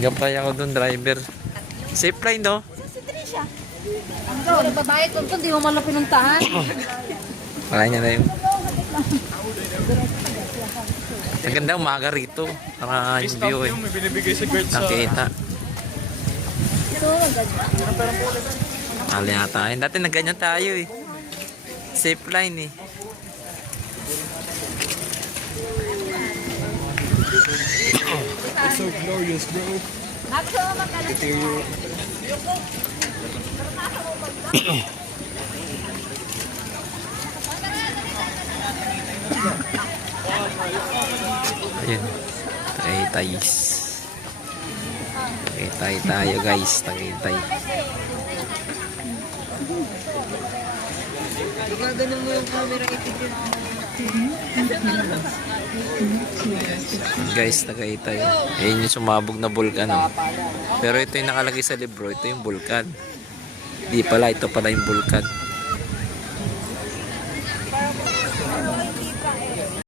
Gapay ako dun, driver. Safe line, no? Si Trisha. Ang nagbabayad ko ito, di mo man pinuntahan. Kaya niya na yun. Ang ganda umaga rito. Para yung view eh. May binibigay si Gert sa... Nakita. Mali ata yun. Dati nagganyan tayo eh. Safe line eh. It's so glorious, bro. Ito yung... Ayun. Tagaytays. Tagaytay tayo guys. Tagaytay. Gaganon mo yung camera itigil. Guys, Tagaytay. Ayun yung sumabog na bulkan. Oh. Pero ito yung nakalagay sa libro. Ito yung bulkan. Di pala. Ito pala yung bulkan.